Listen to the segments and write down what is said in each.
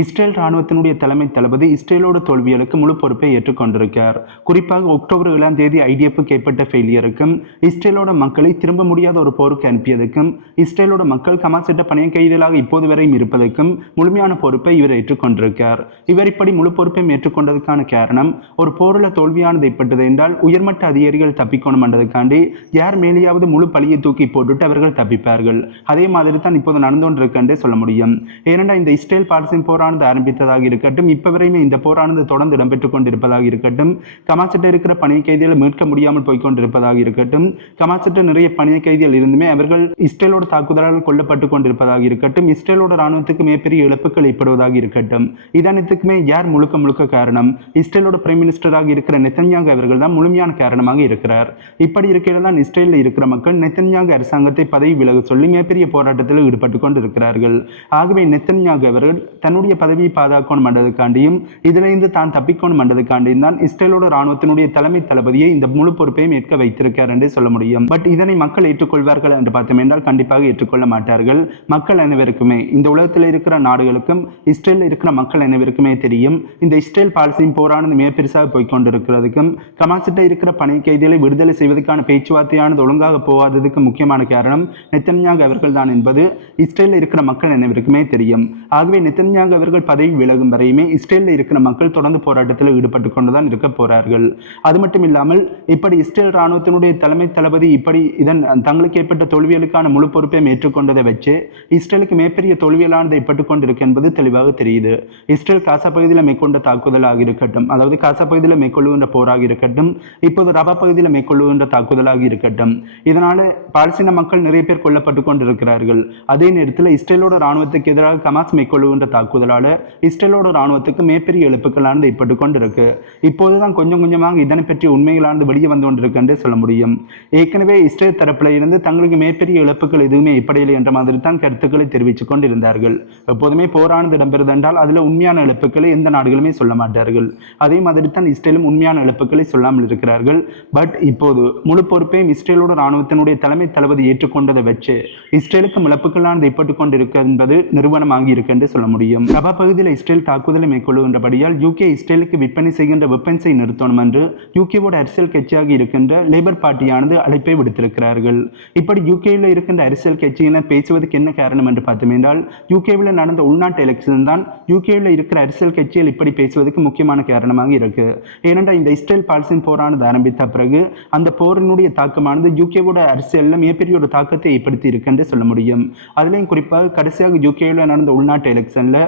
Israel ராணுவத்தினுடைய தலைமை தளபதி இஸ்ரேலோட தோல்விகளுக்கு முழு பொறுப்பை ஏற்றுக்கொண்டிருக்கிறார். குறிப்பாக அக்டோபர் 7 ஐடிஎஃப்க்கு ஏற்பட்ட ஃபெயிலியருக்கும் இஸ்ரேலோட மக்களை திரும்ப முடியாத ஒரு போருக்கு அனுப்பியதுக்கும் இஸ்ரேலோட மக்கள் ஹமாஸ் பணிய கைதிகளாக இப்போது வரையும் இருப்பதற்கும் முழுமையான பொறுப்பை இவர் ஏற்றுக்கொண்டிருக்கிறார். இவர் இப்படி முழு பொறுப்பையும் ஏற்றுக்கொண்டதுக்கான காரணம், ஒரு போரில் தோல்வியானது ஏற்பட்டது என்றால் உயர்மட்ட அதிகாரிகள் தப்பிக்கணும் என்றதுக்காண்டி யார் மேலேயாவது முழு பழியை தூக்கி போட்டுட்டு அவர்கள் தப்பிப்பார்கள். அதே மாதிரி தான் இப்போது நடந்து கொண்டிருக்கே சொல்ல முடியும். ஏனென்றால் இந்த இஸ்ரேல் பாலஸ்தீன் போரானது ஆரம்பித்ததாக இருக்கட்டும், இப்ப வரையுமே இந்த போரானது தொடர்ந்து இடம்பெற்றுக் கொண்டிருப்பதாக இருக்கட்டும், ஹமாஸ் இருக்கிற பணிய கைதிகளை மீட்க முடியாமல் போய்கொண்டிருப்பதாக இருக்கட்டும், ஹமாஸ் நிறைய பணிய கைதிகள் இருந்துமே அவர்கள் இஸ்ரேலோட தாக்குதலால் கொல்லப்பட்டுக் கொண்டிருப்பதாக இருக்கட்டும், இஸ்ரேலோட ராணுவத்துக்கு மிகப்பெரிய இழப்புகள் ஏற்படுவதாக இருக்கட்டும், இதனைத்துக்குமே யார் முழுக்க முழுக்க காரணம்? இஸ்ரேலோட பிரைம் மினிஸ்டராக இருக்கிற நெத்தன்யாகு அவர்கள் தான் முழுமையான காரணமாக இருக்கிறார். இப்படி இருக்கிறது தான் இஸ்ரேலில் இருக்கிற மக்கள் நெத்தன்யாகு அரசாங்கத்தை பதவி விலக சொல்லி மிகப்பெரிய போராட்டத்தில் ஈடுபட்டுக் கொண்டிருக்கிறார்கள். ஆகவே நெத்தன்யாகு அவர்கள் தன்னுடைய பதவியை பாதுகாக்கணும் என்றதுக்காண்டியும் இதிலிருந்து தான் தப்பிக்கணும் என்றதுக்காண்டியும் தான் இஸ்ரேலோட ராணுவத்தினுடைய தலைமை தளபதியை இந்த முழு பொறுப்பையும் ஏற்க வைத்திருக்கிறார் என்று சொல்ல முடியும். பட் இதனை மக்கள் ஏற்றுக்கொள்வார்கள் என்று பார்த்தோம் என்றால் கண்டிப்பாக ஏற்றுக்கொள்ள மாட்டார்கள். மக்கள் அனைவருக்குமே, இந்த உலகத்தில் இருக்கிற நாடுகளுக்கும் இஸ்ரேலில் இருக்கிற மக்கள் அனைவருக்குமே தெரியும், இந்த இஸ்ரேல் பாலஸ்தீன் போரானது மிக பெருசாக போய்கொண்டிருக்கிறதுக்கும் ஹமாஸ் இருக்கிற பணிய கைதிகளை விடுதலை செய்வதற்கான பேச்சுவார்த்தையானது ஒழுங்காக போகாததுக்கு முக்கியமான காரணம் நெத்தன்யாகு அவர்கள் தான் என்பது இஸ்ரேலில் இருக்கிற மக்கள் அனைவருக்குமே தெரியும். ஆகவே நெத்தன்யாகு அவர்கள் பதவி விலகும் வரையுமே இஸ்ரேலில் இருக்கிற மக்கள் தொடர்ந்து போராட்டத்தில் ஈடுபட்டு கொண்டுதான் இருக்க போறார்கள். அது மட்டும் இல்லாமல் இப்படி இஸ்ரேல் ராணுவத்தினுடைய தலைமை தளபதி இப்படி இதன் தங்களுக்கு ஏற்பட்ட தோல்விகளுக்கான முழு பொறுப்பையும் ஏற்றுக்கொண்டதை வச்சு இஸ்ரேலுக்கு மிகப்பெரிய தோல்வியலானது ஏற்பட்டுக் கொண்டிருக்கு என்பது தெளிவாக தெரியுது. இஸ்ரேல் காசா பகுதியில் மேற்கொண்ட தாக்குதலாக இருக்கட்டும், அதாவது காசா பகுதியில் மேற்கொள்ளுகின்ற போராக இருக்கட்டும், இப்போது ரபா பகுதியில் மேற்கொள்ளுகின்ற தாக்குதலாக இருக்கட்டும், இதனால பாலஸ்தீன மக்கள் நிறைய பேர் கொல்லப்பட்டு கொண்டிருக்கிறார்கள். அதே நேரத்தில் இஸ்ரேலோட ராணுவத்துக்கு எதிராக ஹமாஸ் மேற்கொள்ளுகின்ற தாக்குதலால இஸ்ரேலோட ராணுவத்துக்கு மிகப்பெரிய இழப்புகளானது ஏற்பட்டு கொண்டிருக்கு. இப்போதுதான் கொஞ்சம் கொஞ்சமாக இதனை பற்றிய உண்மைகளானது வெளியே வந்து கொண்டிருக்கு என்று சொல்ல முடியும். ஏற்கனவே இஸ்ரேல் தரப்பில் இருந்து தங்களுக்கு மிகப்பெரிய இழப்புகள் எதுவுமே ஏற்படவில்லை என்ற மாதிரி தான் கருத்துக்களை தெரிவித்துக் கொண்டிருந்தார்கள். எப்போதுமே போரானது இடம்பெறுது என்றால் அதில் உண்மையான இழப்புகளை எந்த நாடுகளுமே சொல்ல மாட்டார்கள். அதே மாதிரி தான் இஸ்ரேலும் உண்மையான இழப்புகளை சொல்லாமல் இருக்கிறார்கள். பட் இப்போது முழு பொறுப்பையும் இஸ்ரேலோட ராணுவத்தினுடைய தலைமை தளபதி ஏற்றுக்கொண்டதை வச்சு இஸ்ரேலுக்கு இழப்புகளானது ஏற்பட்டுக் கொண்டிருக்க என்பது நிறுவனமாகி இருக்கு என்று சொல்ல முடியும். ரபா பகுதியில் இஸ்ரேல் தாக்குதலை மேற்கொள்ளுகின்றபடியால் யூகே இஸ்ரேலுக்கு விற்பனை செய்கின்ற வெப்பன்ஸை நிறுத்தணும் என்று யூகேவோட அரசியல் கட்சியாக இருக்கின்ற லேபர் பார்ட்டியானது அழைப்பை விடுத்திருக்கிறார்கள். இப்படி யூகேயில் இருக்கின்ற அரசியல் கட்சியினர் பேசுவதற்கு என்ன காரணம் என்று பார்த்தோம் என்றால், யூகேவில் நடந்த உள்நாட்டு எலெக்ஷன் தான் யூகேவில் இருக்கிற அரசியல் கட்சிகள் இப்படி பேசுவதற்கு முக்கியமான காரணமாக இருக்கு. ஏனென்றால் இந்த இஸ்ரேல் பாலஸ்தீன் போரானது ஆரம்பித்த பிறகு அந்த போரினுடைய தாக்கமானது யூகேவோட அரசியலில் மிகப்பெரிய ஒரு தாக்கத்தை ஏற்படுத்தி இருக்கு என்று சொல்ல முடியும். அதுலேயும் குறிப்பாக கடைசியாக யூகேவில் நடந்த உள்நாட்டு எலெக்ஷன்ல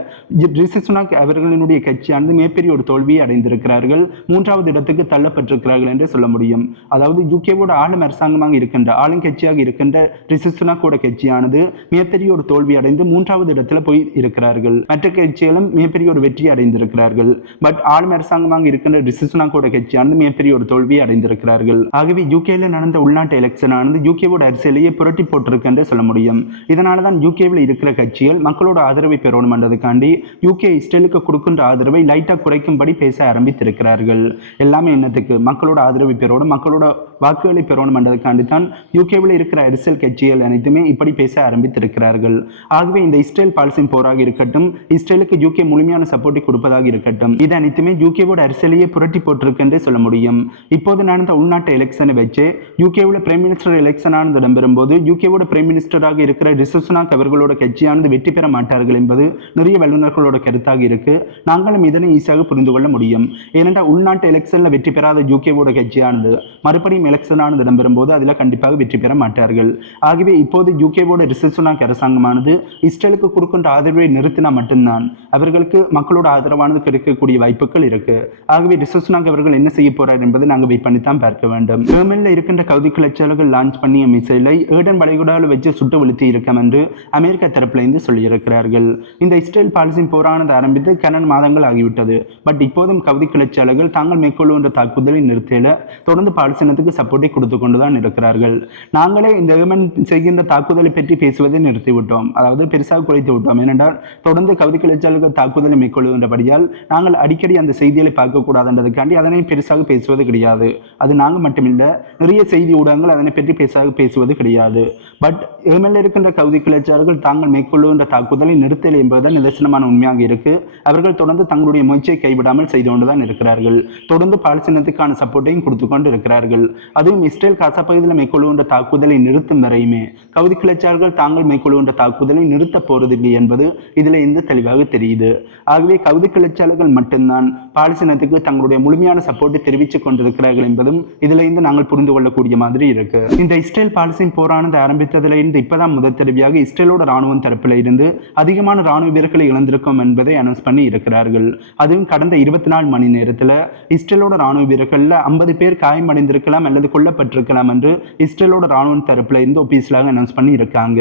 ரிஷி சுனாக் அவர்களினுடைய கட்சியானது மிகப்பெரிய ஒரு தோல்வியை அடைந்திருக்கிறார்கள். 3வது இடத்துக்கு தள்ளப்பட்டிருக்கிறார்கள் என்று சொல்ல முடியும். அதாவது யூகேவோட ஆளும் அரசாங்கமாக இருக்கின்ற ஆளுங்கட்சியாக இருக்கின்ற ரிஷி சுனாக்கோட கட்சியானது மிகப்பெரிய ஒரு தோல்வி அடைந்து 3வது இடத்துல போய் இருக்கிறார்கள். மற்ற கட்சிகளும் மிகப்பெரிய ஒரு வெற்றி அடைந்திருக்கிறார்கள். பட் ஆளும் அரசாங்கமாக இருக்கின்ற ரிஷி சுனாக்கோட கட்சியானது மிகப்பெரிய ஒரு தோல்வியை அடைந்திருக்கிறார்கள். ஆகவே யூகேல நடந்த உள்நாட்டு எலெக்ஷன் ஆனது யூகேவோட அரசியலையே புரட்டி போட்டிருக்கு என்று சொல்ல முடியும். இதனால தான் யூகேவில் இருக்கிற கட்சிகள் மக்களோட ஆதரவை பெறணும் என்றதுக்காண்டி யூகே இஸ்ரேலுக்கு கொடுக்கின்ற ஆதரவை லைட்டா குறைக்கும்படி பேச ஆரம்பித்திருக்கிறார்கள். எல்லாமே என்னத்துக்கு? மக்களோட ஆதரவை பெறணும், மக்களோட வாக்குகளை பெறணும் என்றதுக்காண்டி தான் யூகேவில் இருக்கிற அரசியல் கட்சிகள் அனைத்துமே இப்படி பேச ஆரம்பித்திருக்கிறார்கள். ஆகவே இந்த இஸ்ரேல் பாலஸ்தீன் போராக இருக்கட்டும், இஸ்ரேலுக்கு யூகே முழுமையான சப்போர்ட்டை கொடுப்பதாக இருக்கட்டும், இது அனைத்துமே யூகேவோட அரசியலையே புரட்டி போட்டிருக்கு என்றே சொல்ல முடியும். இப்போது நடந்த உள்நாட்டு எலெக்ஷனை வச்சு யூகேவில் பிரைம் மினிஸ்டர் எலெக்ஷன் ஆனது இடம்பெறும் போது யூகேவோட பிரைம் மினிஸ்டராக இருக்கிற ரிஷி சுனாக் அவர்களோட கட்சியானது வெற்றி பெற மாட்டார்கள் என்பது நிறைய வல்லுநர்களோட கருத்தாக இருக்கு. நாங்களும் இதனை ஈஸியாக புரிந்து கொள்ள முடியும். ஏனென்றால் உள்நாட்டு எலெக்ஷன்ல வெற்றி பெறாத யூகேவோட கட்சியானது மறுபடியும் எலெக்ஷன் ஆனது இடம்பெறும் போது அதில் கண்டிப்பாக வெற்றி பெற மாட்டார்கள். ஆகவே இப்போது யூகேவோட ரிஷி சுனாக் அரசாங்கமானது இஸ்ரேலுக்கு கொடுக்கின்ற ஆதரவை நிறுத்தினா மட்டும்தான் அவர்களுக்கு மக்களோட ஆதரவானது கிடைக்கக்கூடிய வாய்ப்புகள் இருக்கு. ஆகவே ரிஷி சுனாக் அவர்கள் என்ன செய்ய போறார் என்பதை நாங்கள் வெயிட் பண்ணி தான் பார்க்க வேண்டும். ஏமன்ல இருக்கின்ற கவுதி கிளர்ச்சியாளர்கள் லான்ச் பண்ணிய மிசைலை ஏடன் வளைகுடாவில் வச்சு சுட்டு வீழ்த்தி இருக்கும் என்று அமெரிக்கா தரப்பிலிருந்து சொல்லியிருக்கிறார்கள். இந்த இஸ்ரேல் பாலஸ்தீன் போரானது ஆரம்பித்து கனன் மாதங்கள் ஆகிவிட்டது. பட் இப்போதும் கவுதி கிளர்ச்சியாளர்கள் தாங்கள் மேற்கொள்ளுகின்ற தாக்குதலை நிறுத்தல தொடர்ந்து பாலஸ்தீனத்துக்கு சப்போர்ட்டை கொடுத்து கொண்டுதான் இருக்கிறார்கள். நாங்களே இந்த ஏமன் செய்கின்ற தாக்குதலை பற்றி பேசுவதை நிறுத்திவிட்டோம், அதாவது பெருசாக குறைத்து விட்டோம். ஏனென்றால் தொடர்ந்து கவுதி கிளர்ச்சியாளர்கள் தாக்குதலை மேற்கொள்கின்றபடியால் நாங்கள் அடிக்கடி அந்த செய்திகளை பார்க்கக்கூடாதுன்றதுக்காண்டி அதனை பெருசாக பேசுவது கிடையாது. அது நாங்கள் மட்டுமில்லை, நிறைய செய்தி ஊடகங்கள் அதனை பற்றி பெருசாக பேசுவது கிடையாது. பட் ஏமனில் இருக்கின்ற கவுதி கிளர்ச்சியாளர்கள் தாங்கள் மேற்கொள்ளுகின்ற தாக்குதலை நிறுத்தல் என்பதுதான் நிதர்சனமான உண்மையாக இருக்கு. அவர்கள் தொடர்ந்து தங்களுடைய முயற்சியை கைவிடாமல் செய்து கொண்டுதான் இருக்கிறார்கள். தொடர்ந்து பாலஸ்தீனத்துக்கான சப்போர்ட்டையும் கொடுத்து கொண்டு இருக்கிறார்கள். அதுவும் இஸ்ரேல் காசா பகுதியில் மேற்கொள்ளுகின்ற தாக்குதலை நிறுத்தும் வரையுமே கவுதி கிளர்ச்சியாளர்கள் தாங்கள் மேற்கொள்ளுகின்ற தாக்குதலை நிறுத்த போறதில்லை என்பது இதுல இருந்து தெளிவாக தெரியுது. ஆகவே கவுதி கிளர்ச்சியாளர்கள் மட்டும்தான் பாலஸ்தீனத்துக்கு தங்களுடைய முழுமையான சப்போர்ட்டை தெரிவித்துக் கொண்டிருக்கிறார்கள் என்பதும் இதுல இருந்து நாங்கள் புரிந்து கொள்ளக்கூடிய மாதிரி இருக்கு. இந்த இஸ்ரேல் பாலஸ்தீன் போரானது ஆரம்பித்ததுல இருந்து இப்பதான் முதல் தடவையாக இஸ்ரேலோட ராணுவம் தரப்பில் இருந்து அதிகமான ராணுவ வீரர்களை இழந்திருக்கும் என்பதை அனௌன்ஸ் பண்ணி இருக்கிறார்கள். அதுவும் கடந்த 24 மணி நேரத்தில் இஸ்ரேலோட ராணுவ வீரர்கள்ல 50 பேர் காயமடைந்திருக்கலாம் அல்லது கொல்லப்பட்டிருக்கலாம் என்று இஸ்ரேலோட ராணுவ தரப்பில் இருந்து ஒபீசியலாக அனௌன்ஸ் பண்ணி இருக்காங்க.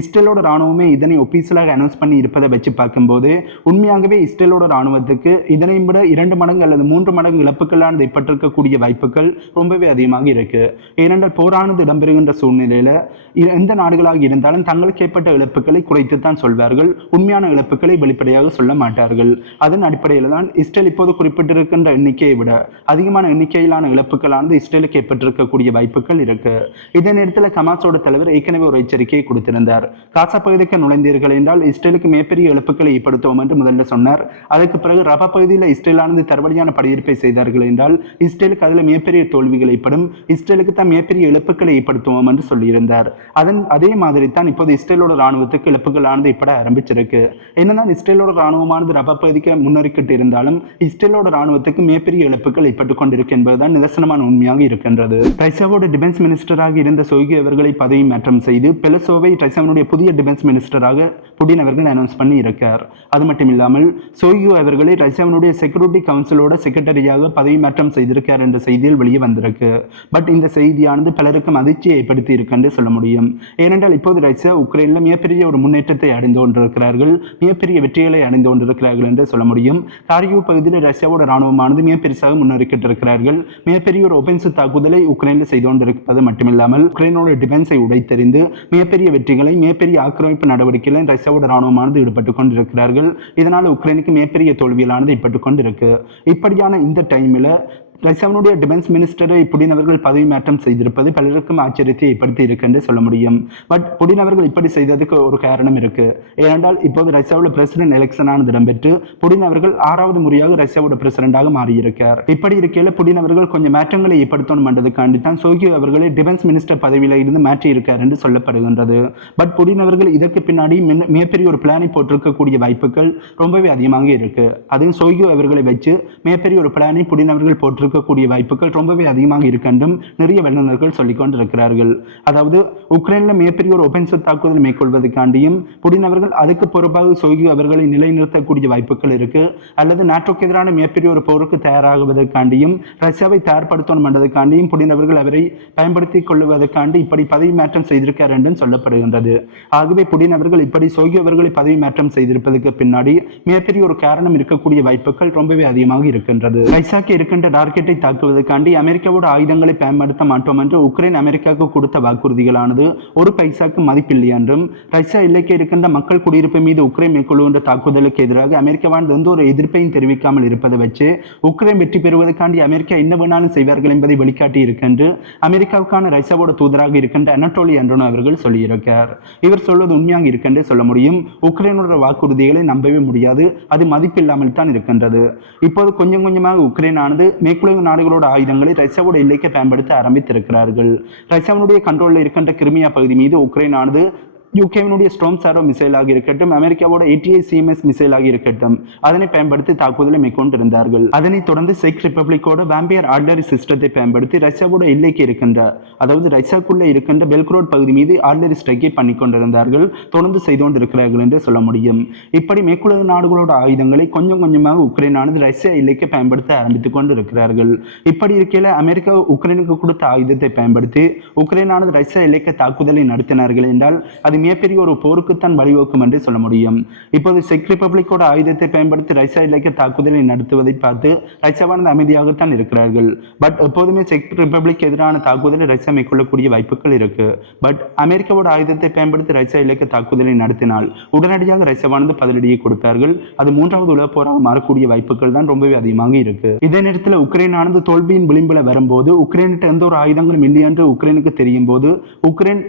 இஸ்ரேலோட ராணுவமே இதனை ஒபீசியலாக அனௌன்ஸ் பண்ணி இருப்பதை வச்சு பார்க்கும்போது உண்மையாகவே இஸ்ரேலோட ராணுவத்துக்கு இதனை விட 2 மடங்கு அல்லது 3 மடங்கு இழப்புகளானது ஏற்பட்டிருக்கக்கூடிய வாய்ப்புகள் ரொம்பவே அதிகமாக இருக்கு. ஏனென்றால் போரானது இடம்பெறுகின்ற சூழ்நிலையில எந்த நாடுகளாக இருந்தாலும் தங்களுக்கு ஏற்பட்ட இழப்புகளை குறைத்துத்தான் சொல்வார்கள், உண்மையான இழப்புகளை வெளிப்படையாக சொல்ல மாட்டார்கள். அதன் அடிப்படையில் தான் இஸ்ரேல் இப்போது குறிப்பிட்டிருக்கின்ற எண்ணிக்கையை விட அதிகமான எண்ணிக்கையிலான இழப்புகளானது இஸ்ரேலுக்கு ஏற்பட்டிருக்கக்கூடிய வாய்ப்புகள் இருக்கு. இதே நேரத்தில் ஹமாஸோட தலைவர் ஏற்கனவே ஒரு எச்சரிக்கையை கொடுத்திருந்தார். காசா பகுதிக்கு நுழைந்தீர்கள் என்றால் இஸ்ரேலுக்கு மிகப்பெரிய இழப்புகளை ஏற்படுத்துவோம் என்று முதல்ல சொன்னார். அதற்கு பிறகு ரஃபா பகுதியில் இஸ்ரேலானது தரவழியான படையெடுப்பை செய்தார்கள் என்றால் இஸ்ரேலுக்கு அதில் மிகப்பெரிய தோல்விகள் ஏற்படும், இஸ்ரேலுக்கு தான் மிகப்பெரிய இழப்புகளை ஏற்படுத்துவோம் என்று சொல்லியிருந்தார். அதே மாதிரி தான் இப்போது இஸ்ரேலோட ராணுவத்துக்கு இழப்புகளானது ஏற்பட ஆரம்பிச்சிருக்கு. என்னதான் இஸ்ரேலோட ராணுவமானது ரஃபா பகுதிக்கு முன்னேறிக்கிட்டு இருந்தாலும் இஸ்ரேலோட ராணுவத்துக்கு மிகப்பெரிய இழப்புகள் ஏற்பட்டுக் கொண்டிருக்கு என்பதுதான் நிதர்சனமான உண்மையாக இருக்கின்றது. ரஷ்யாவோட டிஃபென்ஸ் மினிஸ்டராக இருந்த சோய்கு அவர்களை பதவி மாற்றம் செய்து பெலசோவை ரஷ்யாவினுடைய புதிய டிஃபென்ஸ் மினிஸ்டராக புடின் அவர்கள் அனௌன்ஸ் பண்ணி இருக்கார். அது மட்டும் இல்லாமல் சோய்கு அவர்களை ரஷ்யாவினுடைய செக்யூரிட்டி கவுன்சிலோட செக்ரட்டரியாக பதவி மாற்றம் செய்திருக்கார் என்ற செய்தியில் வெளியே வந்திருக்கு. பட் இந்த செய்தியானது பலருக்கும் அதிர்ச்சியை ஏற்படுத்தி இருக்கு என்று சொல்ல முடியும். ஏனென்றால் இப்போது ரஷ்யா உக்ரைனில் மிகப்பெரிய ஒரு முன்னேற்றத்தை அடைந்து கொண்டிருக்கிறார்கள், மிகப்பெரிய வெற்றிகளை அடைந்து கொண்டிருக்கிறார்கள் என்று சொல்ல முடியும். கார்கிவ் பகுதியில் ரஷ்யாவோட ராணுவமானது மிக பெருசாக முன்னேறிக்கிட்டு இருக்கிறார்கள். மிகப்பெரிய ஒரு ஒபென்சிவ் தாக்குதலை உக்ரைனில் செய்து கொண்டிருப்பது மட்டுமில்லாமல் உக்ரைனோட டிஃபென்ஸை உடைத்தெறிந்து மிகப்பெரிய வெற்றிகளை மிகப்பெரிய ஆக்கிரமிப்பு நடவடிக்கைகளை ரஷ்யாவோட ராணுவமானது ஈடுபட்டுக் கொண்டிருக்கிறார்கள். இதனால் உக்ரைனுக்கு மிகப்பெரிய தோல்வியிலானது ஏற்பட்டுக் கொண்டிருக்கு. இப்படியான இந்த டைமில் ரஷ்யாவினுடைய டிஃபென்ஸ் மினிஸ்டரை புடின் அவர்கள் பதவி மாற்றம் செய்திருப்பது பலருக்கும் ஆச்சரியத்தை ஏற்படுத்தி இருக்கு என்று சொல்ல முடியும். பட் புடின் அவர்கள் இப்படி செய்ததுக்கு ஒரு காரணம் இருக்கு. ஏனென்றால் இப்போது ரஷ்யாவோட பிரசிடென்ட் எலெக்ஷனானது இடம்பெற்று புடின் அவர்கள் 6வது முறையாக ரஷ்யாவோட பிரசிடென்டாக மாறியிருக்கார். இப்படி இருக்கையில் புடின் அவர்கள் கொஞ்சம் மாற்றங்களை ஏற்படுத்தணும் என்றதுக்காண்டி தான் சோய்கு அவர்களை டிஃபென்ஸ் மினிஸ்டர் பதவியில இருந்து மாற்றி இருக்கார் என்று சொல்லப்படுகின்றது. பட் புடின் அவர்கள் இதற்கு பின்னாடி மிகப்பெரிய ஒரு பிளானை போட்டிருக்கக்கூடிய வாய்ப்புகள் ரொம்பவே அதிகமாக இருக்கு. அதுவும் சோய்கு அவர்களை வச்சு மிகப்பெரிய ஒரு பிளானை புடின் அவர்கள் போட்டு இருக்கக்கூடிய வாய்ப்புகள் ரொம்பவே அதிகமாக இருக்கின்றும் நிறைய வல்லுநர்கள் சொல்லிக் கொண்டிருக்கிறார்கள். அதாவது உக்ரைனில் மிகப்பெரிய ஒரு ஒபென்சிவ் தாக்குதல் மேற்கொள்வதற்காண்டியும் புடின் அவர்கள் அதுக்கு பொறுப்பாக சோய்கு அவர்களை நிலைநிறுத்தக்கூடிய வாய்ப்புகள் இருக்கு. அல்லது நாட்டோக்கு எதிரான மிகப்பெரிய ஒரு போருக்கு தயாராகுவதற்காண்டியும் ரஷ்யாவை தயார்படுத்தணும் என்பதற்காண்டியும் புடின் அவர்கள் அவரை பயன்படுத்திக் கொள்வதற்காண்டி இப்படி பதவி மாற்றம் செய்திருக்கார் என்றும் சொல்லப்படுகின்றது. ஆகவே புடின் அவர்கள் இப்படி சோய்கு அவர்களை பதவி மாற்றம் செய்திருப்பதற்கு பின்னாடி மிகப்பெரிய ஒரு காரணம் இருக்கக்கூடிய வாய்ப்புகள் ரொம்பவே அதிகமாக இருக்கின்றது. ரஷ்யாக்கு இருக்கின்ற டார்கெட்டை தாக்குவதற்காண்டி அமெரிக்காவோட ஆயுதங்களை பயன்படுத்த மாட்டோம் என்று உக்ரைன் அமெரிக்காவுக்கு கொடுத்த வாக்குறுதிகளானது ஒரு பைசாக்கு மதிப்பில்லை என்றும் ரஷ்யா எல்லைக்கு இருக்கின்ற மக்கள் குடியிருப்பு மீது உக்ரைன் மேற்கொள்ளுகின்ற தாக்குதலுக்கு எதிராக அமெரிக்காவானது எந்த ஒரு எதிர்ப்பையும் தெரிவிக்காமல் இருப்பதை வச்சு உக்ரைன் வெற்றி பெறுவதற்காண்டி அமெரிக்கா என்ன வேணாலும் செய்வார்கள் என்பதை வெளிக்காட்டி இருக்கின்ற அமெரிக்காவுக்கான ரஷ்யாவோட தூதராக இருக்கின்ற அனட்டோலி ஆண்டனோ அவர்கள் சொல்லியிருக்கார். இவர் சொல்வது உண்மையாக இருக்கின்றே சொல்ல முடியும். உக்ரைனோட வாக்குறுதிகளை நம்பவே முடியாது, அது மதிப்பில்லாமல் தான் இருக்கின்றது. இப்போது கொஞ்சம் கொஞ்சமாக உக்ரைனானது மேற்கொள்ள நாடுகளோட ஆயுதங்களை ரஷ்யாவோட எல்லைக்கு பயன்படுத்த ஆரம்பித்திருக்கிறார்கள். ரஷ்யாவுடைய கண்ட்ரோலில் இருக்கின்ற கிரிமியா பகுதி மீது உக்ரைனானது யூகேவினுடைய ஸ்டோம் சாரோ மிசைலாக இருக்கட்டும், அமெரிக்காவோட ATACMS மிசைலாக இருக்கட்டும், அதனை பயன்படுத்தி தாக்குதலை மேற்கொண்டிருந்தார்கள். அதனைத் தொடர்ந்து செக் ரிப்பப்ளிக்கோட வாம்பியர் ஆர்டிலரி சிஸ்டத்தை பயன்படுத்தி ரஷ்யாவோட எல்லைக்கு இருக்கின்ற, அதாவது ரஷ்யாக்குள்ளே இருக்கின்ற பெல்க்ரோட் பகுதி மீது ஆர்டிலரி ஸ்ட்ரைக்கை பண்ணி கொண்டிருந்தார்கள், தொடர்ந்து செய்து கொண்டிருக்கிறார்கள் என்று சொல்ல முடியும். இப்படி மேற்குலக நாடுகளோட ஆயுதங்களை கொஞ்சம் கொஞ்சமாக உக்ரைனானது ரஷ்யா எல்லைக்கு பயன்படுத்த ஆரம்பித்துக் கொண்டிருக்கிறார்கள். இப்படி இருக்கையில் அமெரிக்கா உக்ரைனுக்கு கொடுத்த ஆயுதத்தை பயன்படுத்தி உக்ரைனானது ரஷ்யா எல்லைக்கு தாக்குதலை நடத்தினார்கள் என்றால் அது மிகப்பெரிய ஒரு போருக்குத்தான் வழிவகுக்கும் என்று சொல்ல முடியும். இப்போது செக் ரிப்பப்ளிக்கோட ஆயுதத்தை பயன்படுத்தி ரஷ்யா இலக்கிய தாக்குதலை நடத்துவதை பார்த்து ரஷ்யாவானது அமைதியாகத்தான் இருக்கிறார்கள். பட் எப்போதுமே செக் ரிப்பப்ளிக் எதிரான தாக்குதலை ரஷ்யா மேற்கொள்ளக்கூடிய வாய்ப்புகள் இருக்கு. பட் அமெரிக்காவோட ஆயுதத்தை பயன்படுத்தி ரஷ்யா இலக்கிய தாக்குதலை நடத்தினால் உடனடியாக ரஷ்யாவானது பதிலடியை கொடுப்பார்கள். அது மூன்றாவது உலக போராக மாறக்கூடிய வாய்ப்புகள் தான் ரொம்பவே அதிகமாக இருக்கு. இதே நேரத்தில் உக்ரைனானது தோல்வியின் விளிம்பில் வரும்போது உக்ரைன்கிட்ட எந்த ஒரு ஆயுதங்களும் இல்லை என்று உக்ரைனுக்கு தெரியும் போது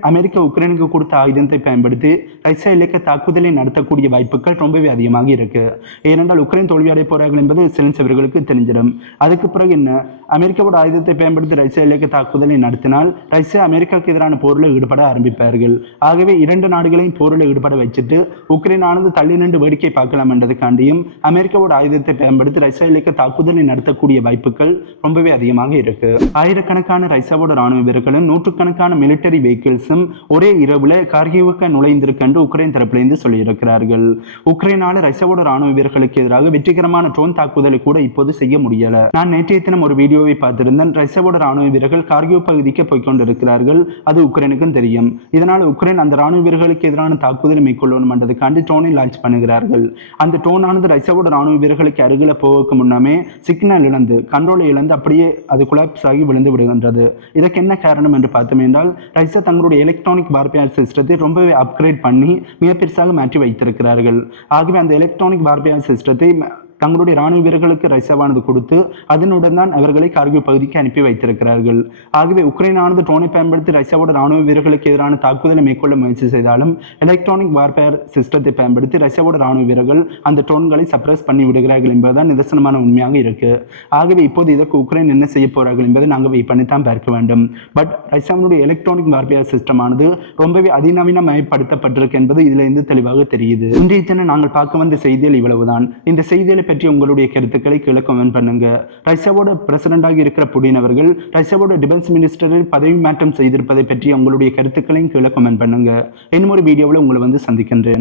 அமெரிக்கா உக்ரைனுக்கு கொடுத்த ஆயுதத்தை பயன்படுத்தி ரஷ்யா இலக்கிய தாக்குதலை நடத்தக்கூடிய வாய்ப்புகள் ரொம்பவே அதிகமாக இருக்கு. ஏனென்றால் உக்ரைன் தோல்வியடைய போறார்கள் என்பது சிலருக்கு தெரிஞ்சிடும். அதுக்கு பிறகு என்ன, அமெரிக்காவோட ஆயுதத்தை பயன்படுத்தி ரஷ்யா இலக்கிய தாக்குதலை நடத்தினால் ரஷ்யா அமெரிக்காவுக்கு எதிரான போரில் ஈடுபட ஆரம்பிப்பார்கள். ஆகவே இரண்டு நாடுகளையும் போரில் ஈடுபட வச்சுட்டு உக்ரைனானது தள்ளி நின்று வேடிக்கை பார்க்கலாம் என்றதுக்காண்டியும் அமெரிக்காவோட ஆயுதத்தை பயன்படுத்தி ரஷ்யா இலக்கிய தாக்குதலை நடத்தக்கூடிய வாய்ப்புகள் ரொம்பவே அதிகமாக இருக்கு. ஆயிரக்கணக்கான ரஷ்யாவோட ராணுவ வீரர்களும் நூற்றுக்கணக்கான மிலிட்டரி வெஹிக்கிள்ஸும் ஒரே இரவுல கார்கிவுக்கு நுழைந்திருக்கு என்று உக்ரைன் தரப்பிலிருந்து சொல்லியிருக்கிறார்கள். உக்ரைனால ரஷ்யாவோட ராணுவ வீரர்களுக்கு எதிராக வெற்றிகரமான ட்ரோன் தாக்குதலை கூட இப்போது செய்ய முடியல. நான் நேற்றைய தினம் ஒரு வீடியோவை பார்த்திருந்தேன். ரஷ்யாவோட ராணுவ வீரர்கள் கார்கிவ் பகுதிக்கு போய்கொண்டிருக்கிறார்கள். அது உக்ரைனுக்கும் தெரியும். இதனால் உக்ரைன் அந்த ராணுவ வீரர்களுக்கு எதிரான தாக்குதலை மேற்கொள்ளணும் என்றதுக்காண்டி ட்ரோனை லான்ச் பண்ணுகிறார்கள். அந்த ட்ரோனானது ரஷ்யாவோட ராணுவ வீரர்களுக்கு அருகில போவதற்கு முன்னமே சிக்னல் இழந்து கண்ட்ரோலை இழந்து அப்படியே அது கொலாப்ஸ் ஆகி விழுந்து விடுகின்றது. இதற்கு என்ன காரணம் என்று பார்த்தோம் என்றால் ரஷ்யா தங்களுடைய எலக்ட்ரானிக் வார்ஃபேர் சிஸ்டத்தை ரொம்பவே அப்கிரேட் பண்ணி மிக பெருசாக மாற்றி வைத்திருக்கிறார்கள். ஆகவே அந்த எலக்ட்ரானிக் வார்ஃபேர் சிஸ்டத்தை தங்களுடைய ராணுவ வீரர்களுக்கு ரஷ்யாவானது கொடுத்து அதனுடன் தான் அவர்களை கார்கிவ் பகுதிக்கு அனுப்பி வைத்திருக்கிறார்கள். ஆகவே உக்ரைனானது ட்ரோனை பயன்படுத்தி ரஷ்யாவோட ராணுவ வீரர்களுக்கு எதிரான தாக்குதலை மேற்கொள்ள முயற்சி செய்தாலும் எலக்ட்ரானிக் வார்ஃபேர் சிஸ்டத்தை பயன்படுத்தி ரஷ்யாவோட ராணுவ வீரர்கள் அந்த ட்ரோன்களை சப்ரஸ் பண்ணி விடுகிறார்கள் என்பதுதான் நிதர்சனமான உண்மையாக இருக்கு. ஆகவே இப்போது இதற்கு உக்ரைன் என்ன செய்ய போறார்கள் என்பதை நாங்கள் வெயிட் பண்ணி தான் பார்க்க வேண்டும். பட் ரஷ்யாவுடைய எலக்ட்ரானிக் வார்ஃபேர் சிஸ்டமானது ரொம்பவே அதிநவீனமயப்படுத்தப்பட்டிருக்கு என்பது இதுல இருந்து தெளிவாக தெரியுது. இன்றைய தினம் நாங்கள் பார்க்க வந்த செய்திகள் இவ்வளவுதான். இந்த செய்திகளை பற்றி உங்களுடைய கருத்துக்களை கீழே கமெண்ட் பண்ணுங்க. ரஷ்யாவோட பிரசிடண்டாக இருக்கிற புடின் அவர்கள் ரஷ்யாவோட டிஃபென்ஸ் மினிஸ்டரில் பதவி மாற்றம் செய்திருப்பதை பற்றி உங்களுடைய கருத்துக்களையும் கீழே கமெண்ட் பண்ணுங்க. இன்னும் ஒரு வீடியோவில் உங்களை சந்திக்கின்றேன்.